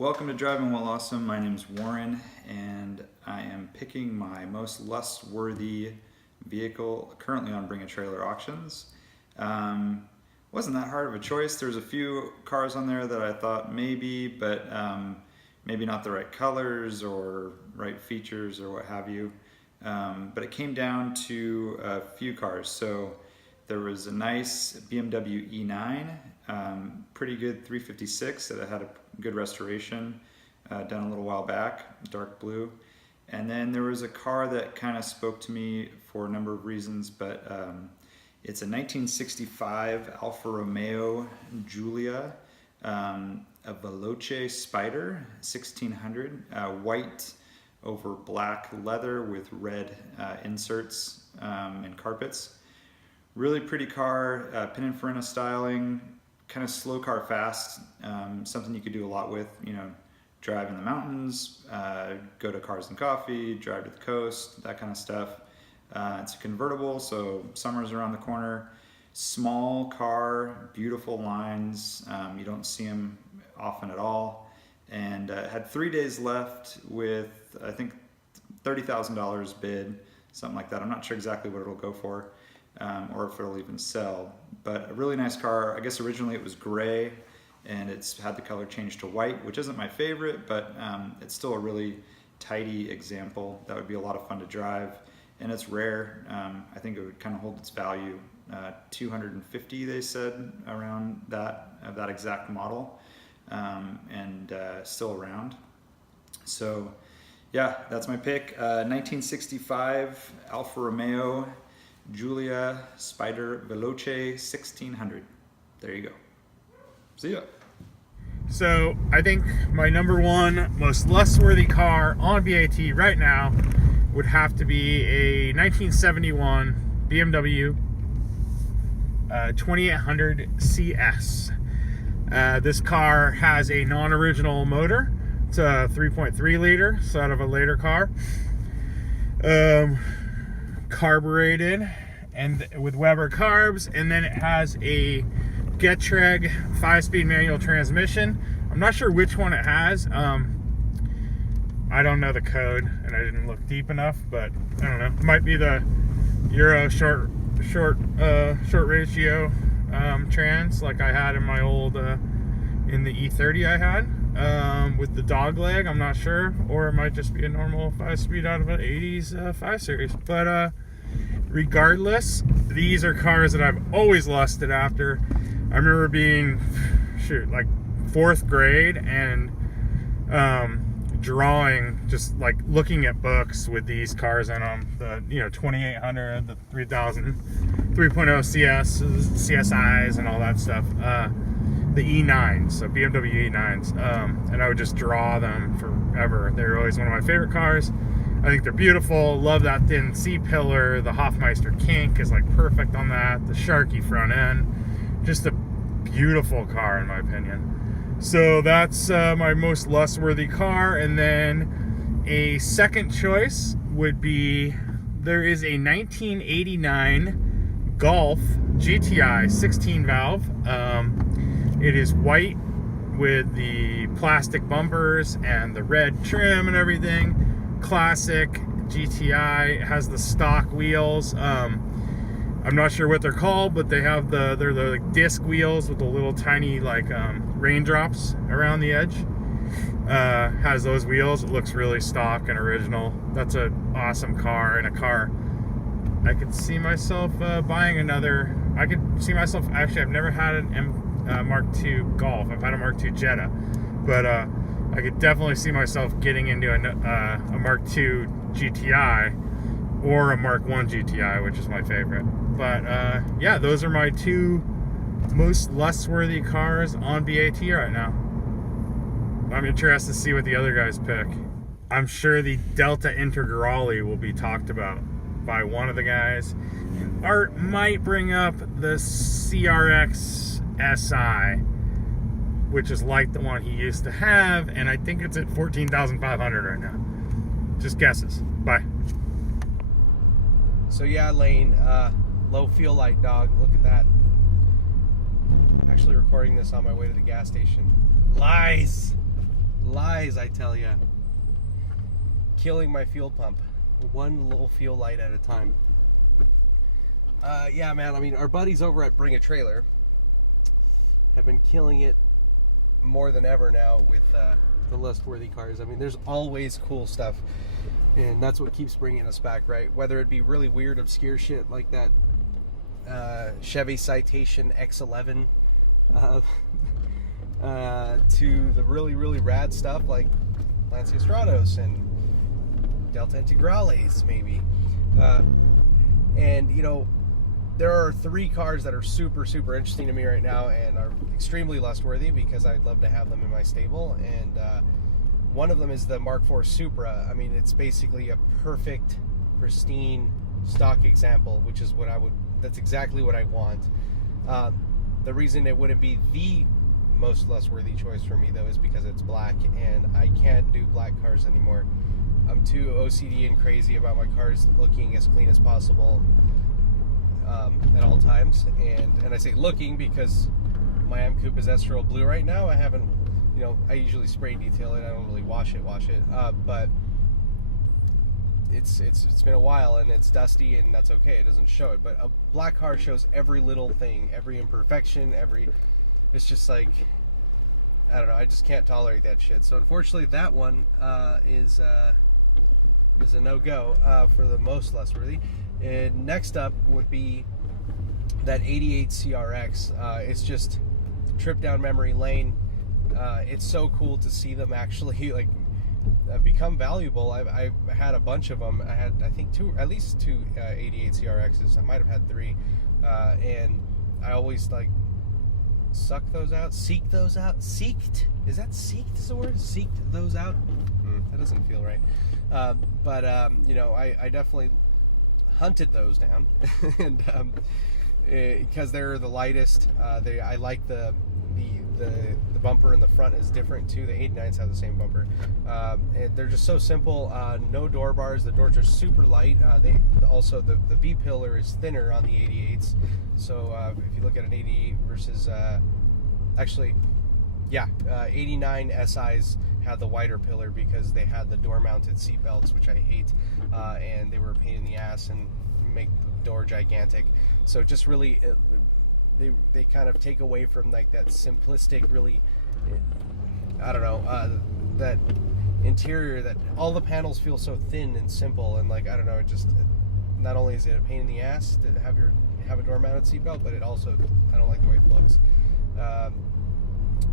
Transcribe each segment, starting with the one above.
Welcome to Driving While Awesome. My name's Warren, and I am picking my most lust-worthy vehicle currently on Bring a Trailer auctions. Wasn't that hard of a choice. There's a few cars on there that I thought maybe, but maybe not the right colors or right features or what have you. But it came down to a few cars. So there was a nice BMW E9, pretty good 356 that had a good restoration, done a little while back, dark blue. And then there was a car that kind of spoke to me for a number of reasons, but it's a 1965 Alfa Romeo Giulia, a Veloce Spider 1600, white over black leather with red inserts and carpets. Really pretty car, Pininfarina styling, kind of slow car fast, something you could do a lot with, drive in the mountains, go to Cars and Coffee, drive to the coast, that kind of stuff. It's a convertible, so summer's around the corner. Small car, beautiful lines, you don't see them often at all. And had 3 days left with, I think, $30,000 bid, something like that. I'm not sure exactly what it'll go for. Or if it'll even sell, but a really nice car. I guess originally it was gray and it's had the color changed to white, which isn't my favorite, but it's still a really tidy example that would be a lot of fun to drive, and it's rare. I think it would kind of hold its value. 250 they said around that exact model, and still around. So yeah, that's my pick. 1965 Alfa Romeo Giulia Spider Veloce 1600. There you go. See ya. So I think my number one most lust-worthy car on BAT right now would have to be a 1971 BMW 2800 CS. This car has a non-original motor. It's a 3.3 liter, so out of a later car. Carbureted and with Weber carbs, and then it has a Getrag 5-speed manual transmission. I'm not sure which one it has. I don't know the code and I didn't look deep enough, but I don't know. It might be the Euro short ratio trans like I had in my old in the E30 I had with the dog leg. I'm not sure, or it might just be a normal 5-speed out of an 80s 5 Series. But regardless, these are cars that I've always lusted after. I remember being like 4th grade and drawing, just like looking at books with these cars in them. The 2800, the 3000, 3.0 CS, CSIs, and all that stuff. The E9s, so BMW E9s, and I would just draw them forever. They were always one of my favorite cars. I think they're beautiful. Love that thin C-pillar. The Hofmeister kink is like perfect on that. The Sharky front end, just a beautiful car in my opinion. So that's my most lust-worthy car. And then a second choice would be, there is a 1989 Golf GTI 16 valve. It is white with the plastic bumpers and the red trim and everything. Classic GTI. It has the stock wheels. I'm not sure what they're called, but they're like disc wheels with the little tiny like raindrops around the edge. Has those wheels. It looks really stock and original. That's an awesome car, and a car I could see myself buying another. I could see myself, actually, I've never had an Mark II Golf. I've had a Mark II Jetta, but I could definitely see myself getting into a Mark II GTI or a Mark I GTI, which is my favorite. But yeah, those are my two most lust-worthy cars on BAT right now. I'm interested to see what the other guys pick. I'm sure the Delta Integrale will be talked about by one of the guys. And Art might bring up the CRX SI, which is like the one he used to have, and I think it's at $14,500 right now. Just guesses. Bye. So yeah, Lane, low fuel light, dog. Look at that. I'm actually recording this on my way to the gas station. Lies. Lies, I tell ya. Killing my fuel pump. One little fuel light at a time. Yeah, man, I mean, our buddies over at Bring a Trailer have been killing it more than ever now with the Lustworthy cars. I mean, there's always cool stuff, and that's what keeps bringing us back, right? Whether it be really weird, obscure shit like that Chevy Citation X11, to the really, really rad stuff like Lancia Stratos and Delta Integrales, maybe. And, you know, there are 3 cars that are super, super interesting to me right now and are extremely lustworthy because I'd love to have them in my stable. And one of them is the Mark IV Supra. I mean, it's basically a perfect, pristine stock example, which is what that's exactly what I want. The reason it wouldn't be the most lustworthy choice for me, though, is because it's black, and I can't do black cars anymore. I'm too OCD and crazy about my cars looking as clean as possible at all times. And I say looking because my M Coupe is Estro blue right now. I haven't, you know, I usually spray detail it. I don't really wash it. But it's been a while and it's dusty, and that's okay. It doesn't show it. But a black car shows every little thing, every imperfection, it's just like, I don't know, I just can't tolerate that shit. So unfortunately that one is a no-go for the most lustworthy. And next up would be that 88 CRX. It's just a trip down memory lane. It's so cool to see them actually like become valuable. I had a bunch of them. I had, I think, at least two 88 CRXs. I might have had 3. And I always like seek those out. Seeked? Is that seeked is the word? Seeked those out? That doesn't feel right. But you know, I definitely hunted those down, and because they're the lightest. I like the bumper in the front is different too. The 89s have the same bumper. And they're just so simple. No door bars. The doors are super light. Also the B pillar is thinner on the 88s. So if you look at an 88 versus 89 SIs had the wider pillar because they had the door-mounted seat belts, which I hate, and they were a pain in the ass and make the door gigantic. So just really, they kind of take away from like that simplistic, really, I don't know, that interior that all the panels feel so thin and simple, and like, I don't know, it just, not only is it a pain in the ass to have a door-mounted seat belt, but it also, I don't like the way it looks.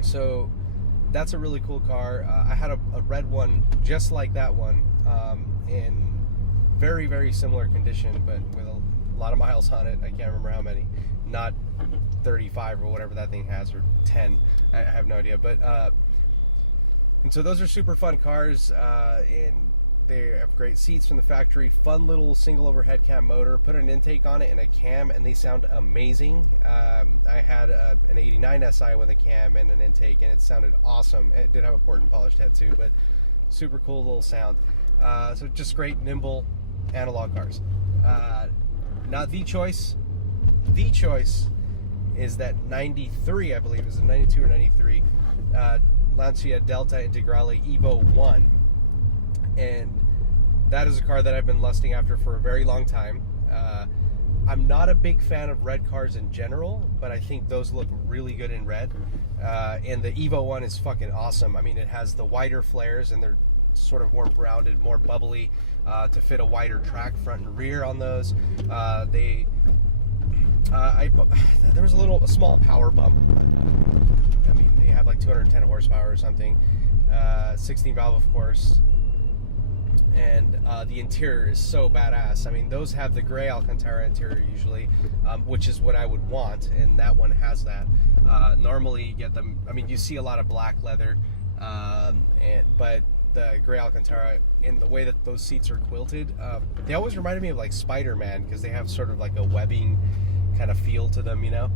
So that's a really cool car. I had a red one just like that one, in very, very similar condition, but with a lot of miles on it. I can't remember how many. Not 35 or whatever that thing has, or 10. I have no idea. But and so those are super fun cars, and they have great seats from the factory. Fun little single overhead cam motor. Put an intake on it and a cam, and they sound amazing. I had an 89 SI with a cam and an intake, and it sounded awesome. It did have a port and polished head too, but super cool little sound. So just great, nimble analog cars. Not the choice. The choice is that 93, I believe, it was a 92 or 93, Lancia Delta Integrale Evo 1. And that is a car that I've been lusting after for a very long time. I'm not a big fan of red cars in general, but I think those look really good in red. And the Evo 1 is fucking awesome. I mean, it has the wider flares, and they're sort of more rounded, more bubbly, to fit a wider track front and rear on those. There was a small power bump. I mean, they have like 210 horsepower or something. 16 valve, of course. And the interior is so badass. I mean, those have the gray Alcantara interior usually, which is what I would want, and that one has that. Normally you get them, I mean, you see a lot of black leather, but the gray Alcantara, in the way that those seats are quilted, they always reminded me of like Spider-Man, because they have sort of like a webbing kind of feel to them, you know.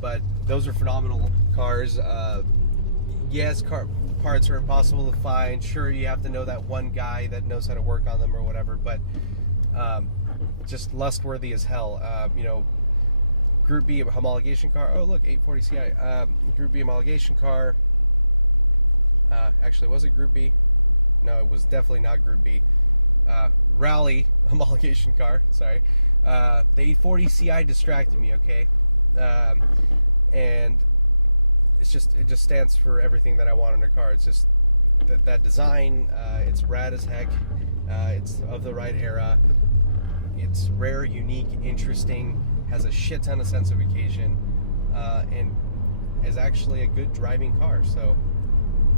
But those are phenomenal cars. Yes, parts are impossible to find. Sure, you have to know that one guy that knows how to work on them or whatever, but just lustworthy as hell. You know, Group B homologation car. Oh, look, 840 Ci. Group B homologation car. Actually, was it Group B? No, it was definitely not Group B. Rally homologation car. Sorry. The 840 Ci distracted me. Okay, and it just stands for everything that I want in a car. It's just that design. It's rad as heck. It's of the right era. It's rare, unique, interesting. Has a shit ton of sense of occasion, and is actually a good driving car. So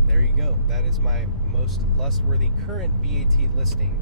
there you go. That is my most lustworthy current BAT listing.